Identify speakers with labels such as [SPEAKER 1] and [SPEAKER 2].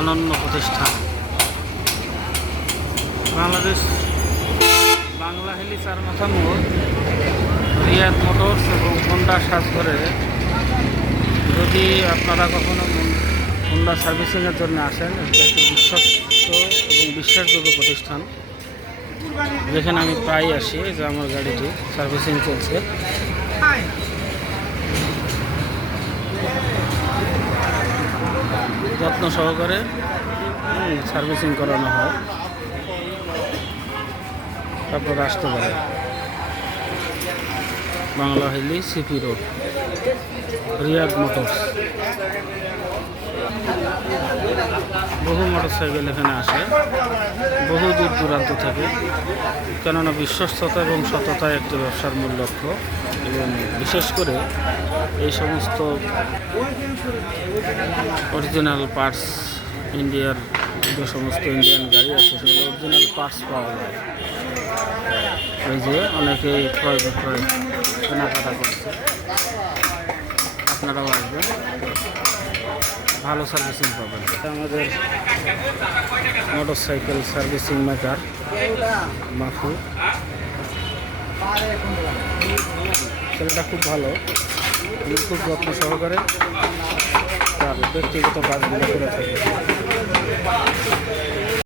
[SPEAKER 1] অনন্য প্রতিষ্ঠান। বাংলাদেশ বাংলা হেলি চার মাথা মোড় রিয়াদ মোটরস এবং হোন্ডা সাজঘরে। যদি আপনারা কখনো হোন্ডা সার্ভিসিংয়ের জন্য আসেন, এটা একটি বিশ্বস্ত এবং বিশ্বাসযোগ্য প্রতিষ্ঠান। যেখানে আমি প্রায় আসি যে আমার গাড়িটি সার্ভিসিং চলছে। যত্ন সহকারে সার্ভিসিং করানো হয়। তারপর আসতে পারে Bangla Hili CP road Riyad motors. বহু মোটরসাইকেল এখানে আসে। বহু দূর দূরান্ত থেকে। কেননা বিশ্বস্ততা এবং সততা একটি ব্যবসার মূল লক্ষ্য। এবং বিশেষ করে এই সমস্ত অরিজিনাল পার্টস ইন্ডিয়ার যে সমস্ত ইন্ডিয়ান গাড়ি আছে, সেগুলো অরিজিনাল পার্টস পাওয়া যায়। এই যে অনেকেই ক্রয় বিক্রয় কেনাকাটা করছে। আপনারাও আসবেন। ভালো সার্ভিসিং পাবেন। এটা আমাদের motorcycle servicing maker Matthew. ছেলেটা খুব ভালো খুব যত্ন সহকারে তার ব্যক্তিগত কাজগুলো করে থাকে।